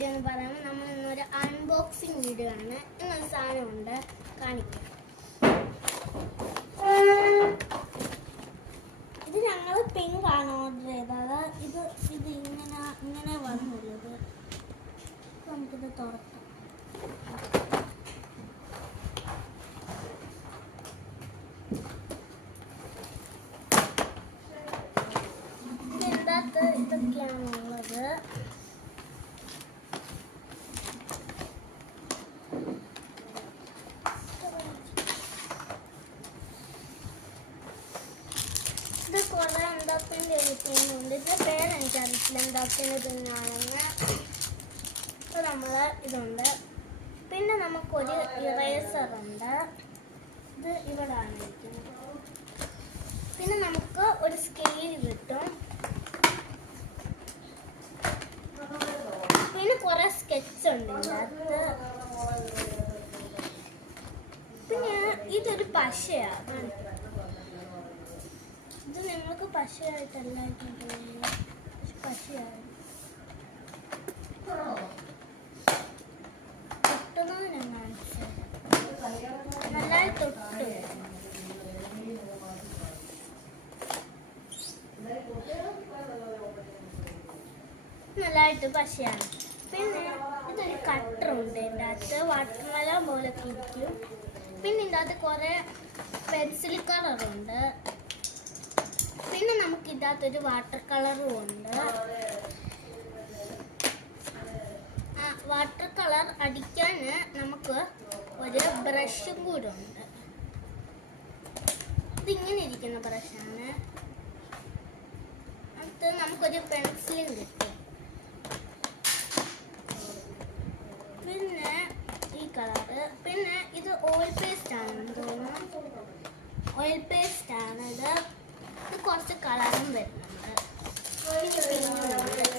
Video എന്ന് പറയുമ്പോൾ നമ്മൾ ഇന്നൊരു അൺബോക്സിങ് വീഡിയോ ആണ്. ഇന്നൊരു സാധനമുണ്ട് കാണിക്കാം. ഇത് ഞങ്ങൾ പിങ്ക് ആണ് ഓർഡർ ചെയ്തത്. ഇത് ഇങ്ങനെ വന്നുള്ളത്. നമുക്കിത് തുറക്കാം. ഇതിനകത്ത് ഇതൊക്കെയാണുള്ളത്. ഇത് കുറെ ഉണ്ടാക്കേണ്ടി എഴുതുന്നുണ്ട്. ഇത് പേരെനിക്കറിയില്ല ഉണ്ടാക്കേണ്ട തന്നെയാണെന്ന്. ഇപ്പോൾ നമ്മൾ ഇതുണ്ട്. പിന്നെ നമുക്കൊരു ഇറേസർ ഉണ്ട്. ഇത് ഇവിടെയാണ് ഇരിക്കുന്നത്. പിന്നെ നമുക്ക് ഒരു സ്കെയിൽ കിട്ടും. പിന്നെ കുറെ സ്കെച്ച് ഉണ്ട് ഇതിനകത്ത്. പിന്നെ ഇതൊരു പശയാണ്. ഇത് നിങ്ങൾക്ക് പശയായിട്ടല്ല പശയാണ്. തൊട്ടുന്നത് ഞാൻ കാണിച്ചത് നല്ലതായി തൊട്ട്. നല്ലതായിട്ട് പശയാണ്. പിന്നെ ഇതൊരു കട്ടറുണ്ട്. ഇതിൻ്റെ അകത്ത് വാട്ടർമെലൺ പോലൊക്കെ ഇരിക്കും. പിന്നെ ഇതിൻ്റെ അകത്ത് കുറേ പെൻസിൽ കളറുണ്ട്. പിന്നെ നമുക്ക് ഇതിനകത്തൊരു വാട്ടർ കളറും ഉണ്ട്. വാട്ടർ കളർ അടിക്കാൻ നമുക്ക് ഒരു ബ്രഷും കൂടെ ഉണ്ട്. ഇതിങ്ങനെ ഇരിക്കുന്ന ബ്രഷാണ്. അടുത്ത് നമുക്കൊരു പെൻസിലും കിട്ടും. പിന്നെ ഈ കളറ്. പിന്നെ ഇത് ഓയിൽ പേസ്റ്റ് ആണെന്ന് തോന്നുന്നു. ഓയിൽ പേസ്റ്റ് ആണ് ഇത്. കുറച്ച് കളറും വരുന്നുണ്ട്.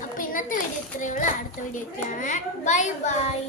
അപ്പോൾ ഇന്നത്തെ വീഡിയോ ഇത്രയേ ഉള്ളൂ. അടുത്ത വീഡിയോ ഒക്കെയാണ്. Bye bye.